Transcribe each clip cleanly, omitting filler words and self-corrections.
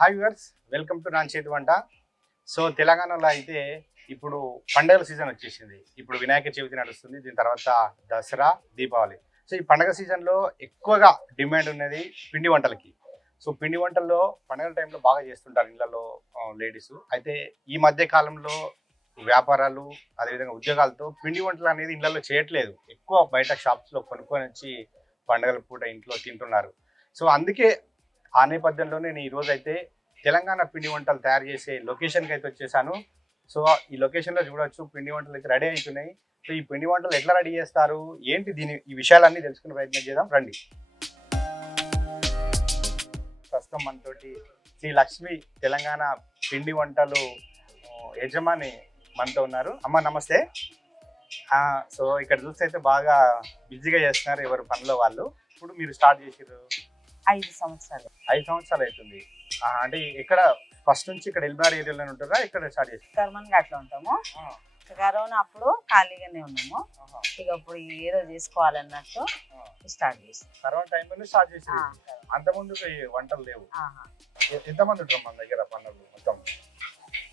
Hi viewers, welcome to నా చేతి వంట. సో తెలంగాణలో అయితే ఇప్పుడు పండుగల సీజన్ వచ్చేసింది. ఇప్పుడు వినాయక చవితి నడుస్తుంది, దీని తర్వాత దసరా, దీపావళి. సో ఈ పండుగ సీజన్లో ఎక్కువగా డిమాండ్ ఉన్నది పిండి వంటలకి. సో పిండి వంటల్లో పండుగల టైంలో బాగా చేస్తుంటారు ఇళ్లలో లేడీస్. అయితే ఈ మధ్య కాలంలో వ్యాపారాలు అదేవిధంగా ఉద్యోగాలతో పిండి వంటలు అనేది ఇళ్లలో చేయట్లేదు. ఎక్కువ బయట షాప్స్లో కొనుక్కొని వచ్చి పండుగల పూట ఇంట్లో తింటున్నారు. సో అందుకే ఆ నేపథ్యంలో నేను ఈరోజు అయితే తెలంగాణ పిండి వంటలు తయారు చేసే లొకేషన్కి అయితే వచ్చేసాను. సో ఈ లొకేషన్లో చూడవచ్చు పిండి వంటలు అయితే రెడీ అవుతున్నాయి. సో ఈ పిండి వంటలు ఎట్లా రెడీ చేస్తారు, ఏంటి ఈ విషయాలన్నీ తెలుసుకునే ప్రయత్నం చేద్దాం రండి. ప్రస్తుతం మనతోటి శ్రీ లక్ష్మి తెలంగాణ పిండి వంటలు యజమాని మనతో ఉన్నారు. అమ్మ నమస్తే. సో ఇక్కడ చూస్తే అయితే బాగా బిజీగా చేస్తున్నారు ఎవరు పనిలో వాళ్ళు. ఇప్పుడు మీరు స్టార్ట్ చేసారు 5 సంవత్సరాలు. 5 సంవత్సరాలు అవుతుంది. అంటే ఇక్కడ ఫస్ట్ నుంచి ఇక్కడ ఎల్బినార్ ఏరియాలో ఉంటారా, ఇక్కడ స్టార్ట్ చేసి కర్మన్ ఘాట్లో ఉంటాము. కరోనా అప్పుడు ఖాళీగానే ఉన్నాము. ఇక ఇప్పుడు ఏదో చేసుకోవాలన్నట్టు స్టార్ట్ చేస్తాం. కరోనా టైంలో స్టార్ట్ చేసి అంత ముందు వంటలు లేవు. ఎంతమంది ఉంటారు మన దగ్గర పనులు? మొత్తం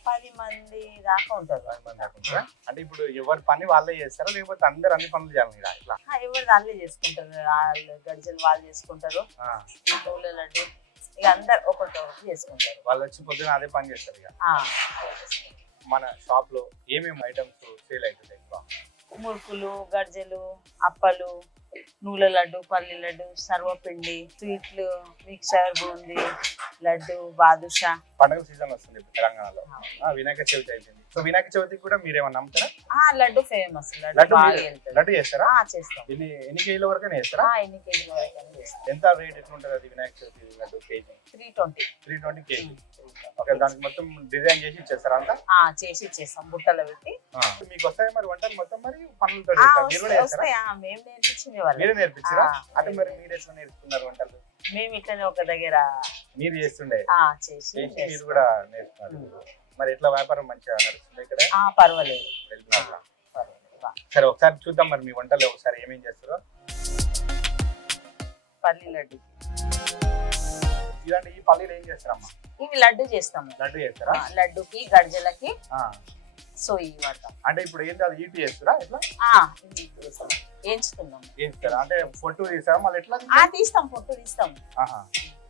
10 మంది దాకా ఉంటారు. 10 మంది దాకా ఉంటారా? అంటే ఇప్పుడు ఎవరి పని వాళ్ళే చేస్తారా, లేకపోతే అందరు అన్ని పనులు చేయాలి ఇట్లా? ఎవరు వాళ్ళే చేసుకుంటారు. వాళ్ళు గడిజలు వాళ్ళు చేసుకుంటారు, లడ్డు ఇక అందరు ఒకటి చేసుకుంటారు. వాళ్ళు వచ్చి పొద్దున అదే పని చేస్తారు. ఇక మన షాప్ లో ఏమేమి ఐటమ్స్ సేల్ అవుతుంది ఎక్కువ? మురుకులు, గర్జలు, అప్పలు, నూనె లడ్డు, పల్లి లడ్డు, సర్వపిండి, స్వీట్లు, మిక్సర్, బూందీ, లడ్డు, బాదుషా. పండుగ సీజన్ వస్తుంది ఇప్పుడు తెలంగాణలో. వినాయక చవితి అయిపోయింది. సో వినాయక చవితికి కూడా మీరేమన్నా నమ్ముతారా? లడ్డు ఫేమస్. లడ్డు చేస్తారా? చేస్తాం. ఎన్ని కేజీల వరకు చేస్తారా? ఎన్ని కేజీల వరకు చేస్తాం. ఎంత రేట్ ఎట్లా ఉంటుంది అది Vinayaka Chavithi laddu? KG 320 KG. Okay, దానికి మొత్తం డిజైన్ చేసి ఇచ్చేస్తారా? అంతా చేసి ఇచ్చేస్తాం బుట్టలో పెట్టి. మీకు వస్తాయి మరి వంటలు మొత్తం? మరి పనులతో మీరు కూడా చేస్తారా? మేము నేర్పించింది వాళ్ళు. మీరే నేర్పించారా? అంటే మరి మీరు ఎట్లా నేర్చుకున్నారు వంటలు? మేము ఇట్లనే ఒక దగ్గర మీరు చేస్తుండే చేసి మీరు కూడా నేర్చుకున్నారు. మరి ఎట్లా వ్యాపారం మంచిగా నడుస్తుంది ఇక్కడ? పర్వాలేదు. సరే ఒకసారి చూద్దాం మరి మీ వంటలు ఒకసారి ఏమేం చేస్తారో. పల్లి లడ్డు. ఇలాంటి ఈ పల్లీలు ఏం చేస్తారమ్మా? ఇవి లడ్డు చేస్తాము. లడ్డు చేస్తారా? లడ్డుకి గర్జలకి సోయి వాడతాం. అంటే ఇప్పుడు ఏంటి అది ఈటు చేస్తారా? ఎట్లా వేయించుతున్నాం. వేస్తారా? అంటే పొట్టు తీస్తారా మళ్ళీ ఎట్లా? తీస్తాం, పొట్టు తీస్తాం.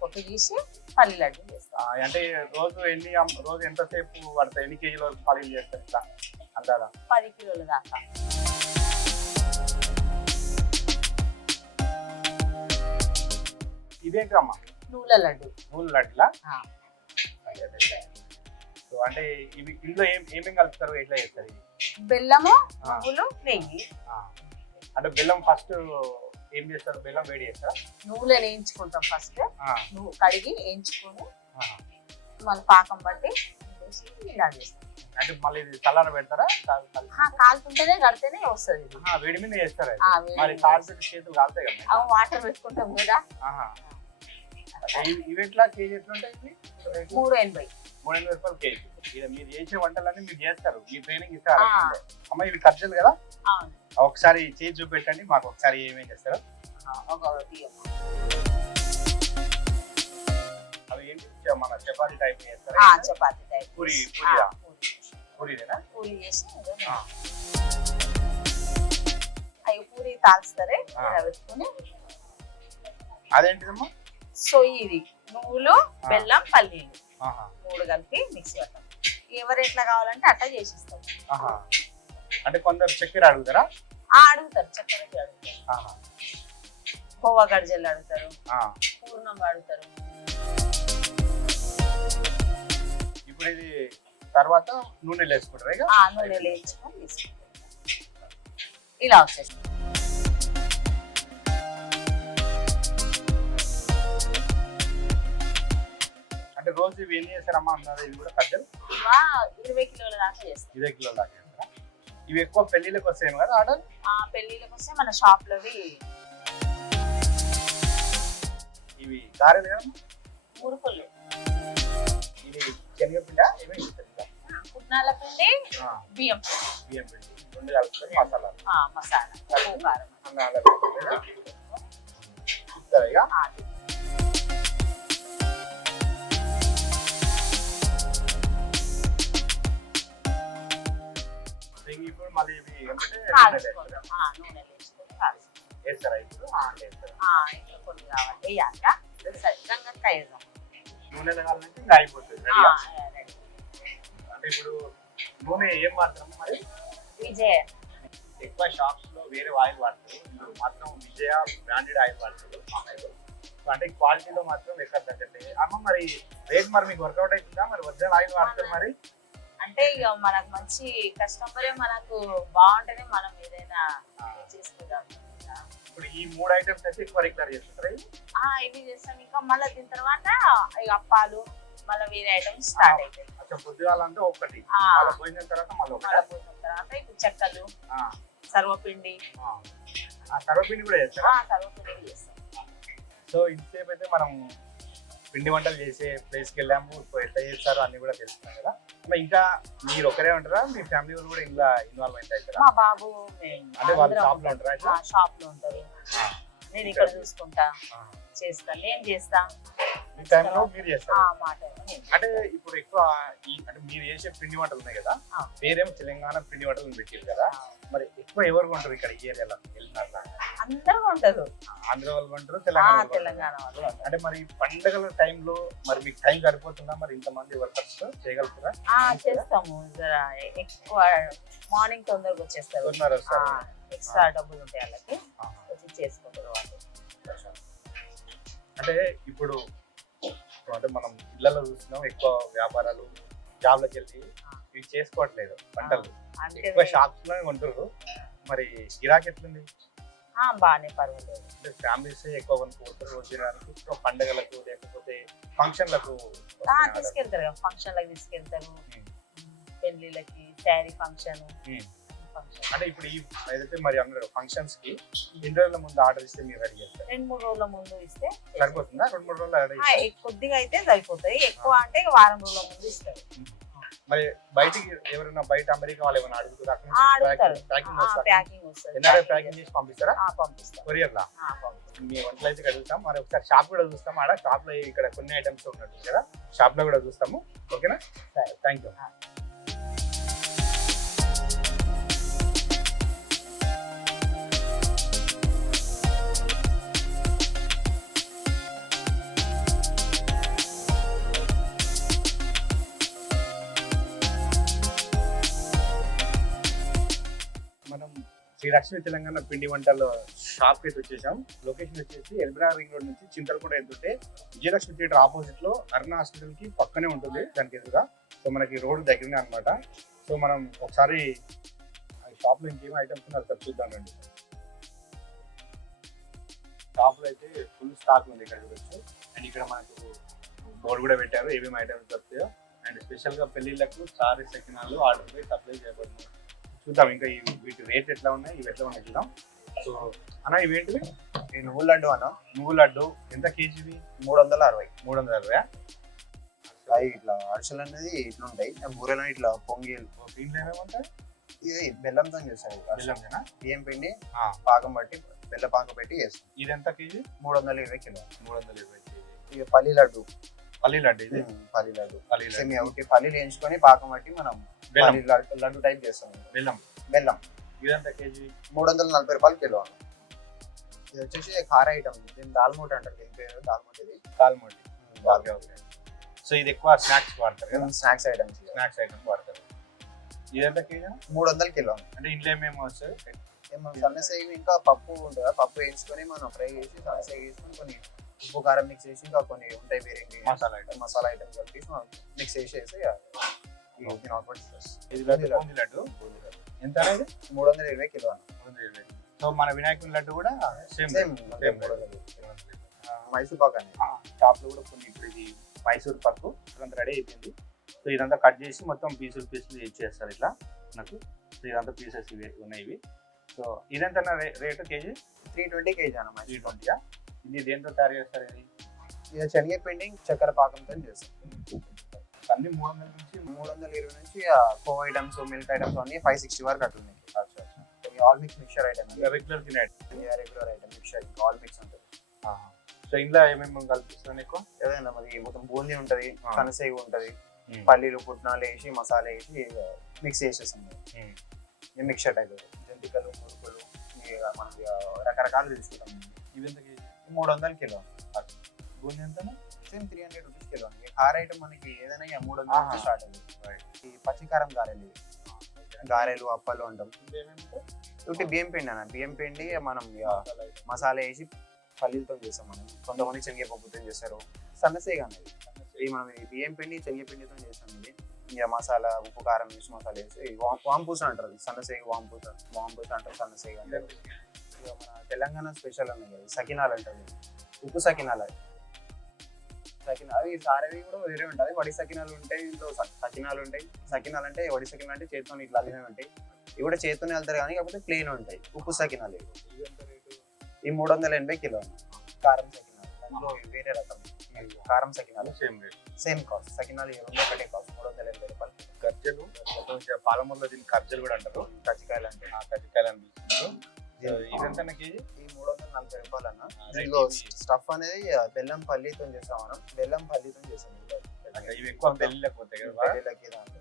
పొట్టు తీసి పల్లి లడ్డు చేస్తాం. అంటే రోజు ఎంతసేపు పడతాయి? ఎన్ని కేజీల వరకు పల్లీలు చేస్తారు ఇట్లా అందాదా? 10 కిలోల దాకా. ఇదేంటి అమ్మా? నూనె లడ్డు. నూనె లడ్డులా? సో అంటే ఇవి ఇందులో ఏమేమి కలుపుతారు, ఎట్లా చేస్తారు? బెల్లము, నువ్వులు, నెయ్యి. అంటే బెల్లం ఫస్ట్ ఏం చేస్తారు? బెల్లం వేడి చేస్తారా? నువ్వులు వేయించుకుంటాం ఫస్ట్. నువ్వు కడిగి వేయించుకొని మళ్ళీ పాకం బట్టి ఇలా చేస్తాం. అంటే మళ్ళీ చల్లార పెడతారా? కాలుతుంటేనే కడితేనే వస్తుంది. వేడి మీద చేస్తారా? మరి కాలుతుంటే చేతులు కాలుతాయి కదా. వాటర్ పెట్టుకుంటాం కదా. ఇవి ఎట్లా కేజీ ఎట్లా ఉంటాయి? 380 రూపాయలు కేజీ. మీరు చేసే వంటలన్నీ మీరు చేస్తారు, మీ ట్రైనింగ్ ఇస్తారు అమ్మ. ఇవి ఖర్చులు కదా, ఒకసారి చేసి చూపెట్టండి మాకు. ఒకసారి ఏమేం చేస్తారు అవి ఏంటి? మన చపాతీ టైప్ చేస్తారా? చపాతీ టైప్. పూరీనా? పూరి చేసి అవి పూరి తాల్స్తారే పెట్టుకుని. అదేంటిదమ్మా? సోయి. ఇది నువ్వులు, బెల్లం, పల్లీలు 3 కలిపి మిక్సీ పడతాం. ఎవరు ఎట్లా కావాలంటే అట్లా చేసిస్తాం. అంటే కొందరు చక్కెర అడుగుతారా? అడుగుతారు, చక్కెరకి అడుగుతారు. కోవా గర్జలు అడుగుతారు, పూర్ణం అడుగుతారు. ఇప్పుడు ఇది తర్వాత నూనె వేసుకుంటారు. నూనె వేయించుకొని తీసుకుంటారు. ఇలా వచ్చేస్తాం. అంటే రోజు ఇవి ఎన్ని చేస్తారమ్మా అన్నారు? ఇవి కూడా ఖర్చులు 20 కిలోల దాకా చేస్తాం. 20 కిలోల దాకా చేస్తారా? ఇవి ఎక్కువ పెళ్లిళ్ళకి వస్తాయేమో కదా ఆర్డర్? పెళ్లిళ్ళకి వస్తే మన షాప్ లోవి. ఇవి గారెలు కదా? మురుకులు. ఇది శనగపిండి ఏమేమి ఇస్తారు? పుట్నాల పిండి, బియ్యం పిండి 2 కలుపుకొని మసాలా ఇంక ఇప్పుడు మళ్ళీ ఇవి ఏంటంటే కాల్చుకుంటాం నూనె వేసుకొని కాల్చుకుంటాం వేస్తారా ఇప్పుడు వేస్తారు ఇంకా కొన్ని కావాలి వేయాక గంగకాయ వేద్దాం నూనె కావాలంటే ఇంకా అయిపోతుంది ready ఆ? రెడీ అంటే ఇప్పుడు నూనె ఏం వాడతాం మరి విజయ ఎక్కువ షాప్స్ లో వేరే ఆయిల్ వాడతారు మీరు మాత్రం విజయ బ్రాండెడ్ ఆయిల్ వాడతారు ఆయిల్ అంటే క్వాలిటీలో మాత్రం ఎక్కడ తగ్గట్లేదు అమ్మ మరి రేట్ మరి మీకు వర్కౌట్ అవుతుందా మరి ఒరిజినల్ ఆయిల్ వాడతారు మరి అంటే ఇక మనకు మంచి కస్టమరే మనకు బాగుంటేనే మనం ఏదైనా చేసుకుంటాం ఇప్పుడు ఈ 3 ఐటమ్స్ అయితే ఎక్కువ రెగ్యులర్ చేస్తుంటారు ఇవి చేస్తాం ఇంకా మళ్ళీ దీని తర్వాత ఇక అప్పాలు మళ్ళీ వేరే ఐటమ్స్ స్టార్ట్ అవుతాయి అచ్చా పొద్దుగాలంటే ఒకటి ఆ. మళ్ళీ పోయిన తర్వాత మళ్ళీ ఒకటి మళ్ళీ పోయిన తర్వాత ఇప్పుడు చెక్కలు సర్వపిండి ఆ సర్వపిండి కూడా చేస్తారా సర్వపిండి చేస్తాం సో ఇంతసేపు అయితే మనం పిండి వంటలు చేసే ప్లేస్కి వెళ్ళాము ఇప్పుడు ఎట్లా చేస్తారో అన్ని కూడా తెలుస్తున్నాం కదా మరి ఇంకా మీరు ఒకరే ఉంటారా మీ ఫ్యామిలీ వాళ్ళు కూడా ఇలా ఇన్వాల్వ్మెంట్ అవుతారా మా బాబు అంటే వాళ్ళు షాప్ లో ఉంటారా ఇట్లా? షాప్ లో ఉంటారు నేను ఇక్కడ చూసుకుంటా చేస్తా నేను చేస్తా ఈ టైంలో మీరు చేస్తారా మా టైంలో నేను అంటే ఇప్పుడు ఎక్కువ అంటే మీరు చేసే పిండి వంటలు ఉన్నాయి కదా ఆ. పేరేమో తెలంగాణ పిండి వంటలు పెట్టారు కదా మరి ఎక్కువ ఎవరు కొంటారు ఇక్కడ ఈ ఏరియాలో వెళ్ళినాక అందరూ ఉంటారు ఆంధ్ర వాళ్ళు కొంటారు తెలంగాణ వాళ్ళు కొంటారు. తెలంగాణ వాళ్ళు ఉంటారు. అంటే మరి పండగల టైంలో మరి మీకు టైం సరిపోతుందా మరి ఇంతమంది వర్కర్స్ చేయగలుగుతారా చేస్తాము జర ఎక్కువ మార్నింగ్ తొందరగా వచ్చేస్తారు తొందరగా వస్తారు. ఎక్స్ట్రా డబ్బులు ఉంటాయి వాళ్ళకి వచ్చి చేసుకుంటారు వాళ్ళు అంటే ఇప్పుడు అంటే మనం ఇళ్లలో చూస్తున్నాం ఎక్కువ వ్యాపారాలు జాబ్లకు వెళ్ళి ఇవి చేసుకోవట్లేదు పంటలు అందుకే ఎక్కువ షాప్స్ లోనే కొంటారు మరి గిరాకీ ఎట్లుంది బాగానే పర్వాలేదు అంటే ఫ్యామిలీస్ ఎక్కువ కొనుక్కుంటారు రోజుడానికి ఎక్కువ పండగలకు లేకపోతే ఫంక్షన్లకు తీసుకెళ్తారు కదా ఫంక్షన్లకు తీసుకెళ్తారు పెళ్లిళ్ళకి శారీ ఫంక్షన్ అంటే ఇప్పుడు ఈ ఏదైతే మరి అన్నారు ఫంక్షన్స్ కి ఎన్ని రోజుల ముందు ఆర్డర్ ఇస్తే మీరు రెడీ చేస్తారు 2-3 రోజుల ముందు ఇస్తే సరిపోతుందా 2-3 రోజులు ఆర్డర్ కొద్దిగా అయితే సరిపోతాయి ఎక్కువ అంటే వారం రోజుల ముందు ఇస్తారు మరి బయటికి ఎవరైనా బయట అమెరికా వాళ్ళు ఏమైనా అడుగుతారు అడుగుతారు ప్యాకింగ్ వస్తారు ప్యాకింగ్ వస్తుంది ఎన్ఆర్ఐ ప్యాకింగ్ చేసి పంపిస్తారా పంపిస్తారు కొరియర్ లా పంపిస్తారు మీ వంటలు అయితే కడుగుతాం మరి ఒకసారి షాప్ కూడా చూస్తాం ఆడ షాప్ లో ఇక్కడ కొన్ని ఐటమ్స్ ఉన్నట్టు కదా షాప్ లో కూడా చూస్తాము ఓకేనా థ్యాంక్ యూ మనం శ్రీ లక్ష్మీ తెలంగాణ పిండి వంటల షాప్ కి అయితే వచ్చేసాం లొకేషన్ వచ్చేసి ఎల్బినా రింగ్ రోడ్ నుంచి చింతలపూడి వెళ్తుంటే విజయలక్ష్మి థియేటర్ ఆపోజిట్ లో అరుణ హాస్పిటల్ కి పక్కనే ఉంటుంది దానికి ఎదురుగా సో మనకి రోడ్ దగ్గరనే అనమాట సో మనం ఒకసారి షాప్ లో ఇంకేం ఐటమ్స్ ఉన్నారు సార్ చూద్దామండి షాప్ లో అయితే ఫుల్ స్టాక్ ఉంది ఇక్కడ చూడొచ్చు అండ్ ఇక్కడ మనకు బోర్డు కూడా పెట్టారు ఏమేమి ఐటమ్స్ దొరుకుతాయో అండ్ స్పెషల్ గా పెళ్లిళ్ళకు చారు సెకినాలు ఆర్డర్ పోయి సప్లై చేయబడుతుంది చూద్దాం ఇంకా వీటి రేట్ ఎట్లా ఉన్నాయి ఇవి ఎట్లా ఉన్నాయి చూద్దాం సో అన్న ఇవేంటివి ఈ నువ్వుల లడ్డు అన్న నువ్వు లడ్డు ఎంత కేజీవి 360 360 అవి ఇట్లా అరిసెలు అనేది ఇట్లా ఉంటాయి బూరెలు ఇట్లా పొంగి దీంట్లో ఏమేమంటాయి ఇది బెల్లంతో చేస్తారు బెల్లందేనా బియ్యం పిండి ఆ, పాకం బట్టి బెల్ల పాకం పెట్టి చేస్తాం ఇది ఎంత కేజీ 320 కిలో 320 కేజీ ఇక పల్లి లడ్డు పల్లి లడ్డు ఇది పల్లి లడ్డు పల్లి సేమి లడ్డు ఒకటి పల్లీలు వేయించుకొని పాకం బట్టి మనం బెల్లం పల్లి లడ్డు టైప్ చేస్తాం బెల్లం బెల్లం ఇదంత కేజీ 340 రూపాయలు కిలో అన్న ఇది వచ్చేసి కార ఐటమ్ దీన్ని దాల్మూట అంటారు దీని పేరు దాల్మూట ఇది కాల్మోటి ఓకే ఓకే సో ఇది ఎక్కువ స్నాక్స్ వాడతారు కదా స్నాక్స్ ఐటమ్స్ స్నాక్స్ ఐటమ్స్ వాడతారు ఇదంత కేజీ 300 కిలో అంటే ఇంట్లో ఏమేమి వస్తాయి సన్నసేగి ఇంకా పప్పు ఉంటుంది కదా పప్పు వేయించుకొని మనం ఫ్రై చేసి సన్నసేగి వేసుకొని కొన్ని ఉప్పు కారం మిక్స్ చేసి ఇంకా కొన్ని ఉంటాయి వేరే మసాలా ఐటమ్ మసాలా ఐటమ్స్ కలిపి మిక్స్ చేసేసి ఇది లడ్డు బూందీ లడ్డు ఎంత అనేది 320 కిలో అన్న 320 సో మన వినాయకుని లడ్డు కూడా same same same 300 Mysore Pak అనేది షాప్ లో కూడా కొన్ని ఇప్పుడు ఇది మైసూర్ పప్పు ఇదంతా రెడీ అయిపోయింది సో ఇదంతా కట్ చేసి మొత్తం పీసులు ఇచ్చేస్తారు ఇట్లా నాకు సో ఇదంతా పీసెస్ ఇవి ఉన్నాయి ఇవి సో ఇదంతా రేటు కేజీ 320 కేజీ అన్న మైసూర్ 320 ఇది దేంతో తయారు చేస్తారు ఇది ఇది శనగపిండి చక్కెర పాకంతో చేస్తాం అన్ని 300 నుంచి 320 నుంచి కో ఐటమ్స్ మిల్క్ ఐటమ్స్ అన్ని 560 వరకు అట్లున్నాయి all mix mixture item regular తినే regular item mixture all mix ఉంటుంది సో ఇంట్లో ఏమేమి కల్పిస్తున్నాను ఎక్కువ ఏదైనా మనకి మొత్తం బూందీ ఉంటుంది ఆ. కనసేగి ఉంటుంది పల్లీలు పుట్నాలు వేసి మసాలా వేసి మిక్స్ చేసేస్తాం ఈ మిక్చర్ టైప్ జంతికలు మురుకులు ఇక మనం ఇక రకరకాలు తీసుకుంటాం. ఇవి ఎంత కేజీ? 300 కిలో బూందీ ఎంత? Same 300 rupees kilo. ఈ కార్ ఐటమ్ మనకి ఏదైనా ఇక 300 నుంచి స్టార్ట్ అవుతుంది. ఈ పచ్చికారం గారెలు, గారెలు అప్పాలు అంటాం. ఇవి బియ్యం పిండి అన్న, బియ్యం పిండి మనం ఇక మసాలా వేసి పల్లీలతో చేస్తాం మనం. కొంతమంది శనగపప్పుతో చేస్తారు. సన్నసేగ అనేది ఇది మనం ఈ బియ్యం పిండి శనగపిండితో చేస్తాం. ఇది ఇక మసాలా ఉప్పు కారం వేసి మసాలా వేసి వాంపూస అంటారు. సన్నసేగ వాంపూస అంటారు, సన్నసేగ అంటారు. ఇక మన తెలంగాణ స్పెషల్ అన్నది కదా సకినాలు అంటారు. ఉప్పు సకినాలు అవి సారేవి కూడా వేరే ఉంటుంది. వడి సకినాలు ఉంటాయి, ఇంట్లో సకినాలు ఉంటాయి. సకినాలు అంటే వడి సకినాలు అంటే చేతితో ఇట్లా అల్లినవి ఉంటాయి. ఇవి కూడా చేతితోనే వెళ్తారు కానీ కాకపోతే ప్లెయిన్ ఉంటాయి. ఉప్పు సకినాలు ఈ 380 కిలో. కారం సకినాలు దాంట్లో వేరే రకం. కారం సకినాలు సేమ్ కాస్ట్. సకినాలు రెండు ఒకటే కాస్ట్, 380 రూపాయలు. గజ్జలు పాలమూరులో దీన్ని కర్జలు కూడా అంటారు. కజ్జికాయలు అంటే కజ్జికాయలు అనిపిస్తుంది. ఇదంతా కేజీ ఈ 340 రూపాయలు అన్న. దీనిలో స్టఫ్ అనేది బెల్లం పల్లితో చేస్తాం మనం. బెల్లం పల్లితో చేస్తాం. ఇవి ఎక్కువ పెళ్ళిళ్ళకి పోతాయి కదా. పెళ్ళిళ్ళకి దాంట్లో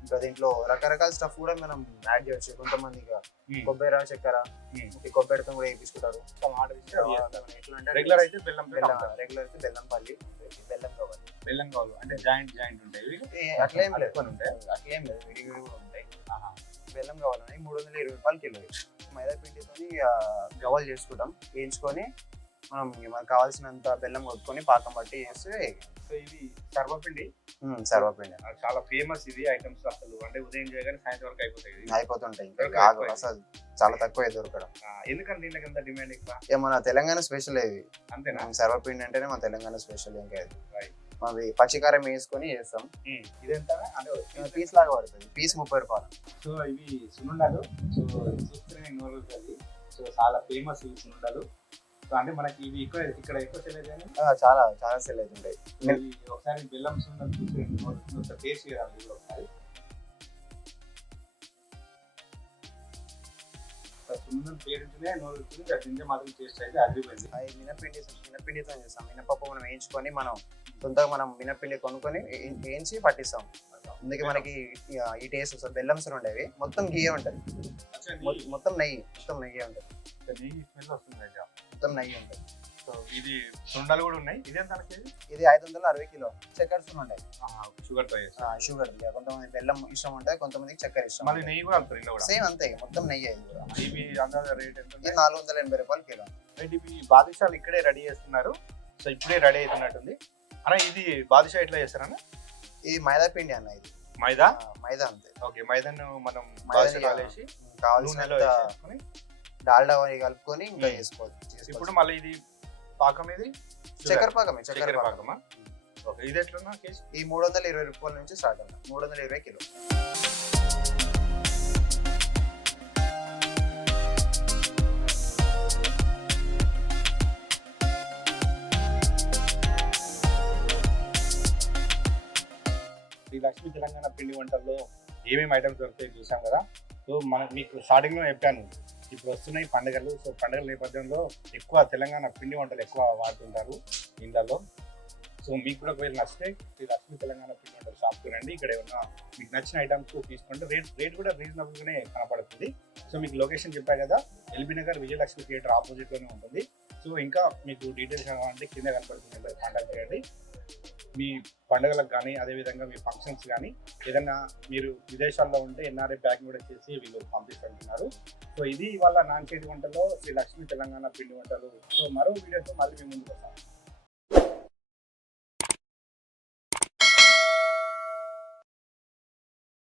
ఇంకా దీంట్లో రకరకాల స్టఫ్ కూడా మనం యాడ్ చేయొచ్చు. కొంతమంది ఇక కొబ్బరి చక్కెర కొబ్బరితో కూడా వేయించుకుంటారు. ఎట్లా అంటే రెగ్యులర్ అయితే బెల్లం రెగ్యులర్ అయితే బెల్లం పల్లి, బెల్లం కావాలి అంటే జాయింట్ ఉంటాయి. అట్లేం లేదు, అట్లేం లేదు, విడివిడి కూడా ఉంటాయి. బెల్లం కావాలని 320 రూపాయలు కిలో. మైదా పిండితో గవ్వలు చేసుకుంటాం. వేయించుకొని మనం మనకు కావాల్సినంత బెల్లం కొట్టుకొని పాకం పట్టి చేస్తే సో ఇది సర్వపిండి. సర్వపిండి చాలా ఫేమస్ ఇది ఐటమ్స్. అసలు అంటే ఉదయం చేయగానే సాయంత్రం వరకు అయిపోతుంటాయి. ఇంకా అసలు చాలా తక్కువ దొరకడం. ఎందుకంటే దీనికి ఎంత డిమాండ్ ఎక్కువ? ఇక మన తెలంగాణ స్పెషల్ ఇది. అంతేనా? సర్వపిండి అంటేనే మన తెలంగాణ స్పెషల్. ఇంకా అది పచ్చికారం వేసుకొని చేస్తాం. ఇదెంత? అంటే పీస్ లాగా పడుతుంది. పీస్ 30 రూపాయలు. సో ఇవి సున్నుండలు. సో చూస్తేనే నోరు ఉంటుంది. సో చాలా ఫేమస్ ఇవి సున్నుండలు. సో అంటే మనకి ఇవి ఇక్కడ ఎక్కువ సెల్ అయితే చాలా చాలా సెల్ అవుతుంటాయి. ఒకసారి బెల్లం సున్నుండలు చూసి టేస్ట్ చేయాలి ఒకసారి. సున్నుండలు పేరుంటేనే నోరు ఉంటుంది. తింటే మాత్రం టేస్ట్ అయితే అదిరిపోయింది. మినపిండితో చేస్తాం. మినపప్పు మనం వేయించుకొని మనం సొంతంగా మనం మినపిండి కొనుక్కొని వేయించి పట్టిస్తాం. అందుకే మనకి ఈ టేస్ట్ వస్తుంది. బెల్లం సున్నుండ ఉండేవి మొత్తం గియ్యే ఉంటుంది. మొత్తం నెయ్యి ఉంటుంది. నెయ్యి స్మెల్ వస్తుంది. మొత్తం నెయ్యి ఉంటుంది. సో ఇది సుండలు కూడా ఉన్నాయి. ఇదేంత? ఇది 560 కిలో. చక్కెర సున్నుండ షుగర్ తో షుగర్. కొంతమంది బెల్లం ఇష్టం ఉంటుంది, కొంతమందికి చక్కెర ఇష్టం. మళ్ళీ నెయ్యి కూడా అంటారు. సేమ్ అంతే, మొత్తం నెయ్యి. ఇవి అందాజ రేట్ ఎంత? 480 రూపాయలు కిలో. ఇవి బాదుషాలు ఇక్కడే రెడీ చేస్తున్నారు. సో ఇప్పుడే రెడీ అవుతున్నట్టుంది అన్న. ఇది బాదుషా ఎట్లా చేస్తారన్న? ఇది మైదా పిండి అన్న. ఇది మైదా అంతే. ఓకే, మైదాను మనం కావాల్సినంత డాల్డా కలుపుకొని ఇంకా చేసుకోవచ్చు. ఇప్పుడు మళ్ళీ ఇది పాకం, ఇది చక్కెర పాకమే. చక్కెర పాకమా? ఓకే, ఇది ఎట్లా కేజీ? ఈ 320 రూపాయల నుంచి స్టార్ట్ అన్న. 320 కిలో. శ్రీ లక్ష్మీ తెలంగాణ పిండి వంటల్లో ఏమేమి ఐటమ్స్ దొరుకుతాయి చూసాం కదా. సో మీకు స్టార్టింగ్లో చెప్పాను, ఇప్పుడు వస్తున్నాయి పండుగలు. సో పండుగల నేపథ్యంలో ఎక్కువ తెలంగాణ పిండి వంటలు ఎక్కువ వాడుతుంటారు ఇళ్ళల్లో. సో మీకు కూడా ఒకవేళ నచ్చితే శ్రీ లక్ష్మీ తెలంగాణ పిండి వంటల షాప్కి రండి. ఇక్కడ ఏమన్నా మీకు నచ్చిన ఐటమ్స్ తీసుకుంటే రేట్ కూడా రీజనబుల్గానే కనపడుతుంది. సో మీకు లొకేషన్ చెప్పా కదా, ఎల్బీ నగర్ విజయలక్ష్మి థియేటర్ ఆపోజిట్లోనే ఉంటుంది. సో ఇంకా మీకు డీటెయిల్స్ కావాలంటే కింద కనపడుతుంది, కాంటాక్ట్ చేయండి. మీ పండుగలకు కానీ అదేవిధంగా మీ ఫంక్షన్స్ కానీ ఏదైనా మీరు విదేశాల్లో ఉంటే ఎన్ఆర్ఐ ప్యాకింగ్ కూడా చేసి వీళ్ళు పంపిస్తుంటున్నారు. సో ఇది ఇవాళ నాన్ చేతి వంటలో శ్రీ లక్ష్మీ తెలంగాణ పిండి వంటలు. సో మరో వీడియోతో మళ్ళీ మీ ముందుకు వస్తాను.